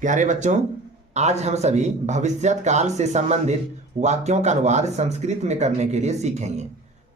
प्यारे बच्चों, आज हम सभी भविष्यत काल से संबंधित वाक्यों का अनुवाद संस्कृत में करने के लिए सीखेंगे।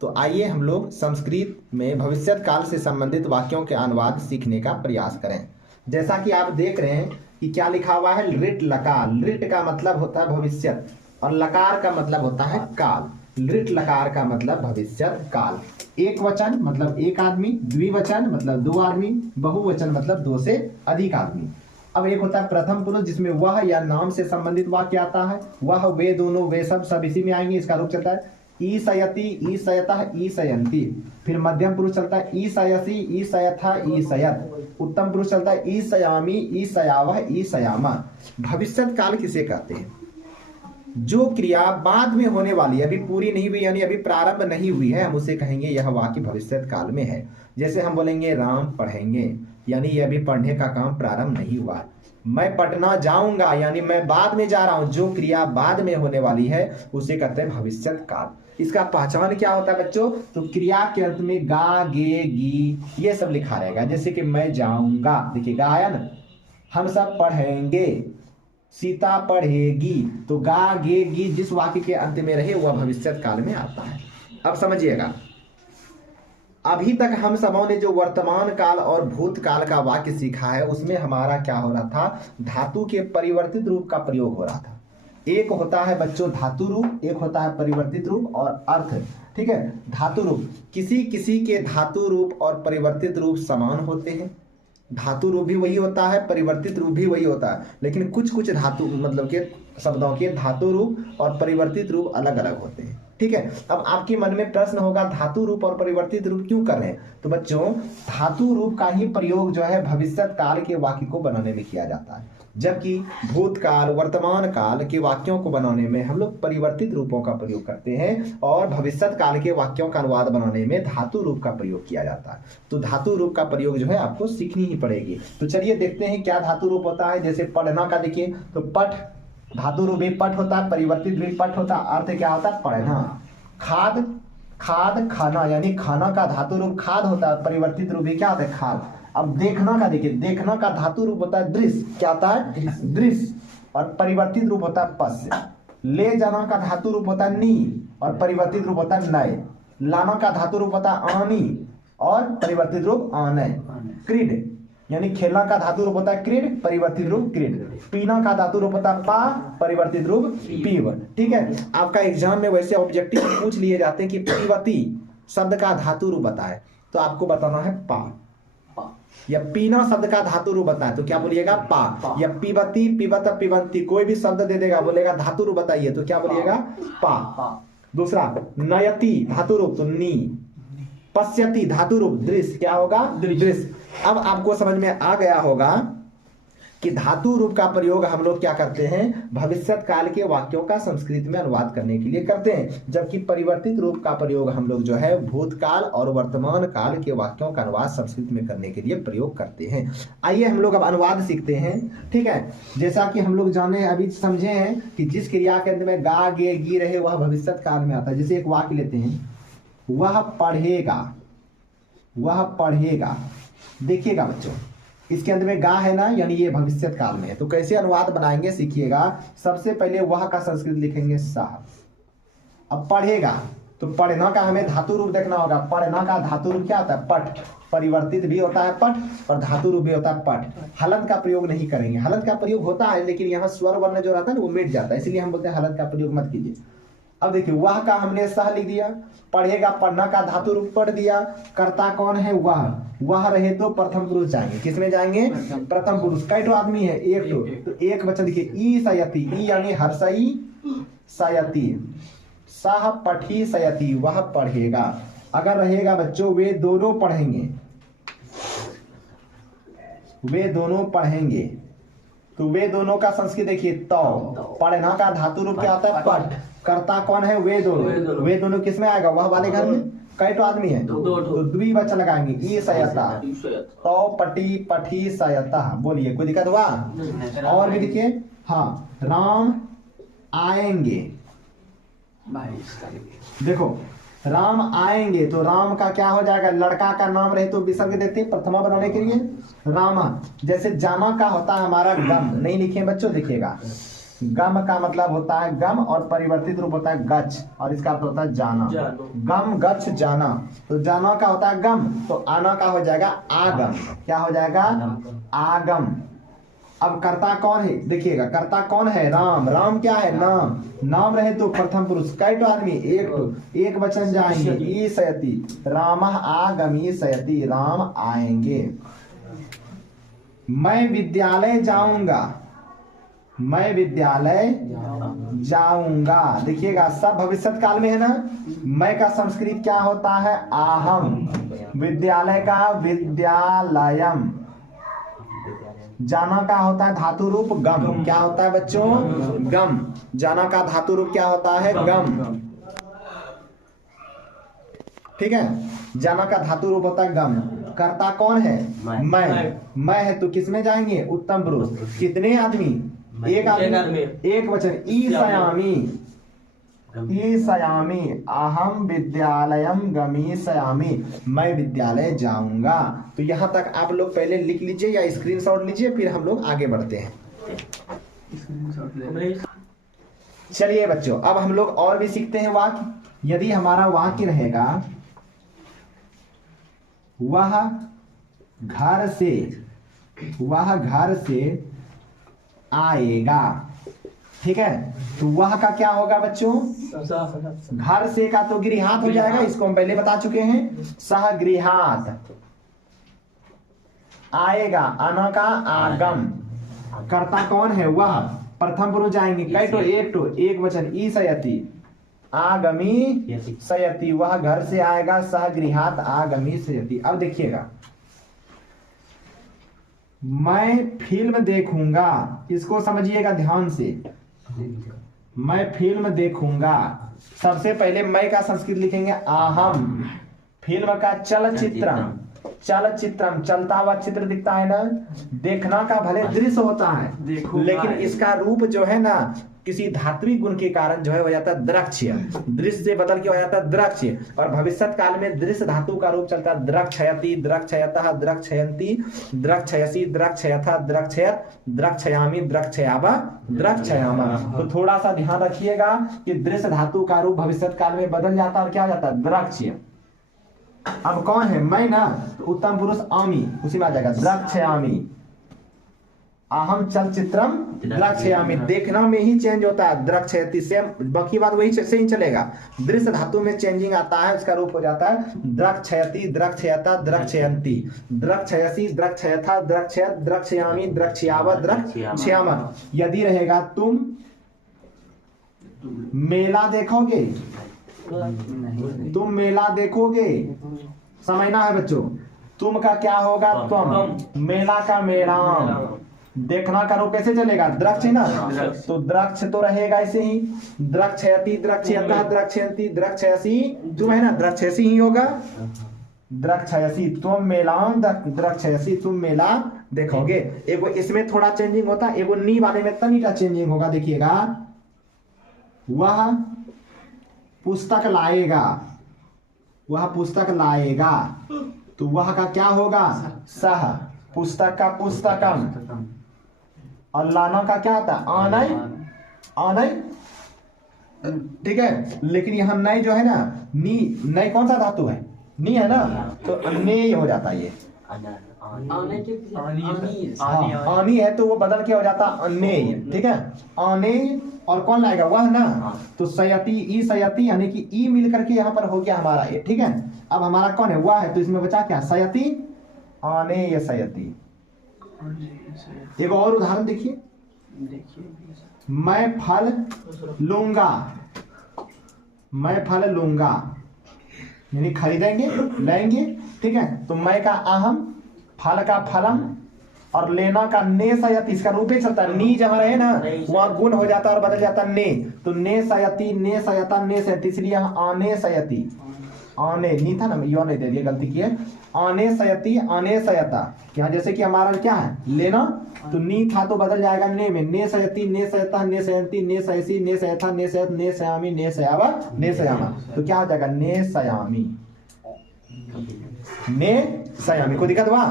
तो आइए हम लोग संस्कृत में भविष्यत काल से संबंधित वाक्यों के अनुवाद सीखने का प्रयास करें। जैसा कि आप देख रहे हैं कि क्या लिखा हुआ है, लिट लकार। लिट का मतलब होता है भविष्यत और लकार का मतलब होता है काल। लिट लकार का मतलब भविष्यत काल। एक वचन मतलब एक आदमी, द्विवचन मतलब दो आदमी, बहुवचन मतलब दो से अधिक आदमी। अब एक होता है प्रथम पुरुष जिसमें वह या नाम से संबंधित वाक्य आता है। वह, वे, दोनों, वे सब इसी में आएंगे। इसका रूप चलता है ईशयति, ईशयतः, ईशयन्ति। फिर मध्यम पुरुष चलता है ईशयसि, ईशयथा, ईशयत। उत्तम पुरुष चलता है ईशयामि, ईशयावः, ईशयामा। भविष्यत काल किसे कहते हैं? जो क्रिया बाद में होने वाली है, अभी पूरी नहीं हुई यानी अभी प्रारंभ नहीं हुई है, हम उसे कहेंगे यह वाक्य भविष्यत काल में है। जैसे हम बोलेंगे राम पढ़ेंगे, यानी यह अभी पढ़ने का काम प्रारंभ नहीं हुआ। मैं पटना जाऊंगा, यानी मैं बाद में जा रहा हूं। जो क्रिया बाद में होने वाली है उसे कहते हैं भविष्यत काल। इसका पहचान क्या होता है बच्चों? तो क्रिया के अंत में गा, गे, गी ये सब लिखा रहेगा। जैसे कि मैं जाऊंगा, देखिए गा आया ना। हम सब पढ़ेंगे, सीता पढ़ेगी। तो गा, गे, गी जिस वाक्य के अंत में रहे वह भविष्यत काल में आता है। अब समझिएगा, अभी तक हम सबों ने जो वर्तमान काल और भूतकाल का वाक्य सीखा है उसमें हमारा क्या हो रहा था? धातु के परिवर्तित रूप का प्रयोग हो रहा था। एक होता है बच्चों धातु रूप, एक होता है परिवर्तित रूप और अर्थ। ठीक है, धातु रूप, किसी किसी के धातु रूप और परिवर्तित रूप समान होते हैं। धातु रूप भी वही होता है, परिवर्तित रूप भी वही होता है, लेकिन कुछ कुछ धातु मतलब के शब्दों के धातु रूप और परिवर्तित रूप अलग अलग होते हैं। ठीक है, अब आपके मन में प्रश्न होगा धातु रूप और परिवर्तित रूप क्यों कर रहे हैं? तो बच्चों, धातु रूप का ही प्रयोग जो है भविष्यत काल के वाक्य को बनाने में किया जाता है, जबकि भूतकाल, वर्तमान काल के वाक्यों को बनाने में हम लोग परिवर्तित रूपों का प्रयोग करते हैं और भविष्यत काल के वाक्यों का अनुवाद बनाने में धातु रूप का प्रयोग किया जाता है। तो धातु रूप का प्रयोग जो है आपको सीखनी ही पड़ेगी। तो चलिए देखते हैं क्या धातु रूप होता है। जैसे पढ़ना का देखिए, तो पठ धातु रूप भी पठ होता है, परिवर्तित भी पठ होता है। अर्थ क्या होता है? पढ़ना। खाद, खाद खाना, यानी खाना का धातु रूप खाद होता है, परिवर्तित रूप भी क्या होता है? खाद। अब देखना का देखिए, देखना का धातु रूप होता है दृश्य। क्या होता है? दृश्य। और परिवर्तित रूप होता है पश्य। ले जाना का धातु रूप होता है नी और परिवर्तित रूप होता है नय। लाना का धातु रूप होता है आनी और परिवर्तित रूप आनय। क्रीड यानी खेलना का धातु रूप होता है क्रीड, परिवर्तित रूप क्रीड। पीना का धातु रूप होता है पा, परिवर्तित रूप पीव। ठीक है, आपका एग्जाम में वैसे ऑब्जेक्टिव पूछ लिए जाते हैं कि पीवती शब्द का धातु रूप बताए, तो आपको बताना है पा। या पीना शब्द का धातु रूप बताए तो क्या बोलिएगा? पा। या पीबती, पीबत, पीबंती कोई भी शब्द दे देगा, बोलेगा धातु रूप बताइए तो क्या बोलिएगा? पा। दूसरा नयति धातु रूप तो नी। पश्यति धातु रूप दृश्य, क्या होगा? दृश्य। अब आपको समझ में आ गया होगा कि धातु रूप का प्रयोग हम लोग क्या करते हैं? भविष्यत काल के वाक्यों का संस्कृत में अनुवाद करने के लिए करते हैं, जबकि परिवर्तित रूप का प्रयोग हम लोग जो है भूतकाल और वर्तमान काल के वाक्यों का अनुवाद संस्कृत में करने के लिए प्रयोग करते हैं। आइए हम लोग अब अनुवाद सीखते हैं। ठीक है, जैसा कि हम लोग जाने अभी समझे हैं कि जिस क्रिया के अंत में गा, गे, गी रहे वह भविष्यत काल में आता है। जैसे एक वाक्य लेते हैं, वह पढ़ेगा, वह पढ़ेगा। देखिएगा बच्चों, इसके अंदर में गा है ना, यानी ये भविष्यत काल में है। तो कैसे अनुवाद बनाएंगे सीखिएगा। सबसे पहले वह का संस्कृत लिखेंगे सह। अब पढ़ेगा तो पढ़ना का हमें धातु रूप देखना होगा। पढ़ना का धातु रूप क्या होता है? पठ। परिवर्तित भी होता है पठ और धातु रूप भी होता है पठ। हलंत का प्रयोग नहीं करेंगे। हलंत का प्रयोग होता है लेकिन यहाँ स्वर वर्ण जो रहता है ना वो मिट जाता है, इसलिए हम बोलते हैं हलंत का प्रयोग मत कीजिए। अब देखिए, वह का हमने सह लिख दिया। पढ़ेगा, पढ़ना का धातु रूप पढ़ दिया। कर्ता कौन है? वह रहे तो प्रथम पुरुष जाएंगे। किसमें जाएंगे? प्रथम पुरुष। कई तो आदमी है? एक। तो एक वचन देखिए, ई सयति, ई यानी हर्षई सयति, सह पठी सयति, वह पढ़ेगा। अगर रहेगा बच्चों वे दोनों पढ़ेंगे, वे दोनों पढ़ेंगे, तो वे दोनों का संस्कृत देखिए तो। पढ़ना का धातु रूप क्या होता है? पठ। कर्ता कौन है? वे दोनों। वे दोनों किसमें आएगा? वह वाले घर में। कई तो आदमी है? तो द्विवचन लगाएंगे, ई सयता, तो पटी पठी सयता। बोलिए, कोई दिक्कत हुआ? और भी देखिए, हाँ, राम आएंगे। देखो, राम आएंगे तो राम का क्या हो जाएगा, लड़का का नाम रहे तो विसर्ग देते हैं प्रथमा बनाने के लिए रामा। जैसे जामा का होता है हमारा गम, नहीं लिखे बच्चों, देखिएगा गम का मतलब होता है गम और परिवर्तित रूप होता है गच्छ, और इसका अर्थ होता है जाना, गम गच्छ जाना। तो जाना का होता है गम, तो आना का हो जाएगा आगम। क्या हो जाएगा, आगम। अब कर्ता कौन है, देखिएगा कर्ता कौन है, राम। राम क्या है, नाम। नाम रहे तो प्रथम पुरुष, कई तो आदमी, एक वचन जाएंगे, ई सयति, रामः आगमी सयति, राम आएंगे। मैं विद्यालय जाऊंगा, मैं विद्यालय जाऊंगा, देखिएगा सब भविष्यत काल में है ना। मैं का संस्कृत क्या होता है, आहम। विद्यालय का विद्यालयम। जाना का होता है धातु रूप गम। क्या होता है बच्चों, गम। जाना का धातु रूप क्या होता है, गम। ठीक है, जाना का धातु रूप होता है गम। कर्ता कौन है, मैं है तो किसमें जाएंगे, उत्तम पुरुष। कितने आदमी, एक आदमी, एक वचन, ईशयामी, ईशयामी, अहम विद्यालयम गमीशयामी, मैं विद्यालय जाऊंगा। तो यहाँ तक आप लोग पहले लिख लीजिए या स्क्रीनशॉट लीजिए, फिर हम लोग आगे बढ़ते हैं। चलिए बच्चों, अब हम लोग और भी सीखते हैं वाक्य। यदि हमारा वाक्य रहेगा वह घर से आएगा, ठीक है, तो वह का क्या होगा बच्चों, घर से का तो गृहात हो जाएगा, इसको हम पहले बता चुके हैं, सह गृहात। आएगा, आना का आगम। कर्ता कौन है, वह, प्रथम पुरुष जाएंगे, कई तो एक वचन, ई सयति, आगमी सयति, वह घर से आएगा, सह गृहात आगमी सयति। अब देखिएगा, मैं फिल्म देखूंगा, इसको समझिएगा ध्यान से। मैं फिल्म देखूंगा, सबसे पहले मैं का संस्कृत लिखेंगे आहम। फिल्म का चलचित्रम, चलचित्रम चलता हुआ चित्र दिखता है ना, देखना का भले दृश्य होता है, लेकिन इसका रूप जो है ना किसी धात्विक गुण के कारण जो है हो जाता है द्रक्ष्य, दृश्य से बदल के हो जाता है द्रक्ष्य। और भविष्यत काल में दृश्य धातु का रूप चलता है द्रक्षयति, द्रक्षयतः, द्रक्षयन्ति, द्रक्षयसि, द्रक्षयथा, द्रक्षयत, द्रक्षयामि, द्रक्षयावा, द्रक्षयामा। तो थोड़ा सा ध्यान रखिएगा कि दृश्य धातु का रूप भविष्यत काल में बदल जाता है और क्या हो जाता है, द्रक्ष्य। अब कौन है, मैं ना, तो उत्तम पुरुष आमी, उसी में आ जाएगा द्रक्षयामि। अहम चलचित्रम द्रक्षयामि, देखना में ही चेंज होता है, द्रक्षयति से, बाकी बात वही से ही चलेगा। दृश्य धातु में चेंजिंग आता है, इसका रूप हो जाता है द्रक्षयति, द्रक्षयता, द्रक्षयन्ति, द्रक्षयसि, द्रक्षयथा, द्रक्षयत, द्रक्षयामि, द्रक्षयाव, द्रक्षयामा। यदि रहेगा तुम मेला देखोगे, तुम मेला देखोगे, समझना है बच्चों। तुम का क्या होगा, तुम। मेला का मेलाम। देखना का रूप कैसे चलेगा, द्रक्ष है ना, तो द्रक्ष तो रहेगा ऐसे ही, द्रक्षयति, द्रक्षयतः, द्रक्षयन्ति, द्रक्षयसि, तुम है ना, द्रक्षयसि ही होगा, द्रक्षयसि तुम मेलाम, द्रक्षयसि तुम मेला देखोगे। एगो इसमें थोड़ा चेंजिंग होता है, एगो नी वाले में तनीटा चेंजिंग होगा। देखिएगा, वह पुस्तक लाएगा, वह पुस्तक लाएगा, तो वह का क्या होगा, सह। पुस्तक का पुस्तकम, और लाना का क्या होता है, आनय, आनय, ठीक है। लेकिन यहाँ नय जो है ना, नी, नय कौन सा धातु है, नी है ना, तो अन्य हो जाता है ये, आनी है तो वो बदल के हो जाता अन्य, ठीक है, अन्य। और कौन लाएगा, वह ना, तो सयति, ई सयति, यानी कि ई मिल करके यहाँ पर हो गया हमारा ये, ठीक है। अब हमारा कौन है, वह है, तो इसमें बचा क्या, सयति, आने सयति। एक और उदाहरण देखिए, मैं फल लूंगा, मैं फल लूंगा, यानी खरीदेंगे, लेंगे, ठीक है। तो मैं का अहम, फल का फलम, और लेना का ने सयति, इसका रूप ही चलता है, नी जहाँ रहे ना वहाँ गुण हो जाता है और बदल जाता है ने, तो ने सयति, ने सयता, ने सयति, इसलिए यहाँ आने सयति, आने नी था ना, यो नहीं दे दिया, गलती की है, अनेशयति अनेशयता, क्या जैसे कि हमारा क्या है लेना, तो नी था तो बदल जाएगा ने में, नेशयति नेशयता नेशयंती नेशयसी नेशयथा नेशयत नेशयामी नेशयावा नेशयामा, तो क्या हो जाएगा नेशयामी नेशयामी। कोई दिक्कत हुआ?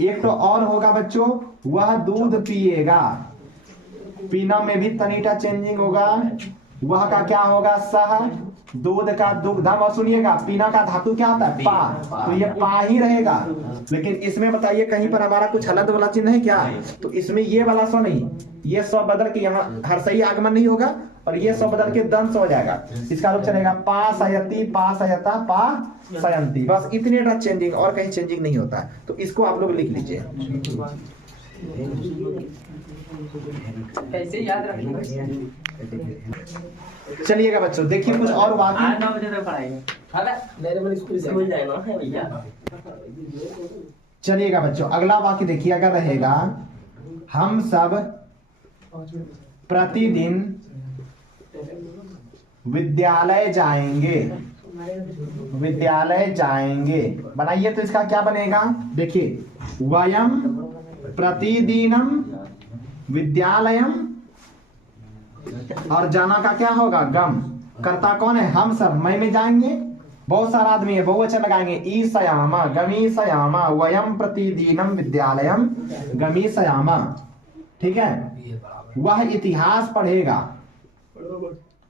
एक तो और होगा बच्चों, वह दूध पिएगा, पीना में भी तनीटा चेंजिंग होगा, वह का क्या होगा सह, दूध का दुग्धम, और सुनिएगा पीना का धातु क्या होता है पा, तो ये पा ही रहेगा। लेकिन इसमें बताइए कहीं पर हमारा कुछ हलंत वाला चिन्ह है क्या? तो इसमें ये वाला सो नहीं, ये सौ बदल के यहाँ हर्षई आगमन नहीं होगा और ये सौ बदल के दंश हो जाएगा। इसका रूप चलेगा पा सयति पा सयता पा सयंती, बस इतने टा चेंजिंग, और कहीं चेंजिंग नहीं होता है। तो इसको आप लोग लिख लीजिए। कैसे याद रखेंगे? चलिएगा बच्चों देखिए कुछ और वाक्य। 9 बजे तक पढ़ाएंगे। मेरे मन स्कूल जाएगा भैया। चलिएगा बच्चों अगला वाक्य देखिए, अगर रहेगा हम सब प्रतिदिन विद्यालय जाएंगे, विद्यालय जाएंगे, बनाइए तो इसका क्या बनेगा? देखिए वयम प्रतिदिनम विद्यालयम, और जाना का क्या होगा गम, कर्ता कौन है हम सब, मैं में जाएंगे, बहुत सारा आदमी है बहुवचन लगाएंगे, ईशयामा गमीशयामा वयम प्रतिदिनम विद्यालयम गमीशयामा। ठीक है, वह इतिहास पढ़ेगा,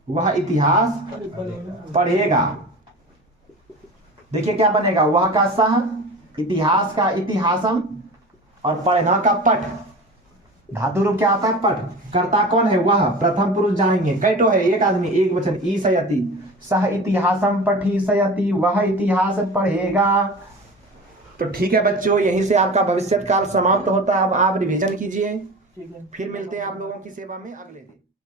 वह इतिहास पढ़ेगा। देखिए क्या बनेगा, वह का सह, इतिहास का इतिहासम, और पढ़ना का पठ, धातु रूप क्या होता है पठ, कर्ता कौन है वह, प्रथम पुरुष जाएंगे, कैटो है एक आदमी एक वचन, ईशयति, सह इतिहासम पठीशयति, वह इतिहास पढ़ेगा। तो ठीक है बच्चों, यहीं से आपका भविष्यत काल समाप्त होता है। अब आप रिवीजन कीजिए, फिर मिलते हैं आप लोगों की सेवा में अगले दिन।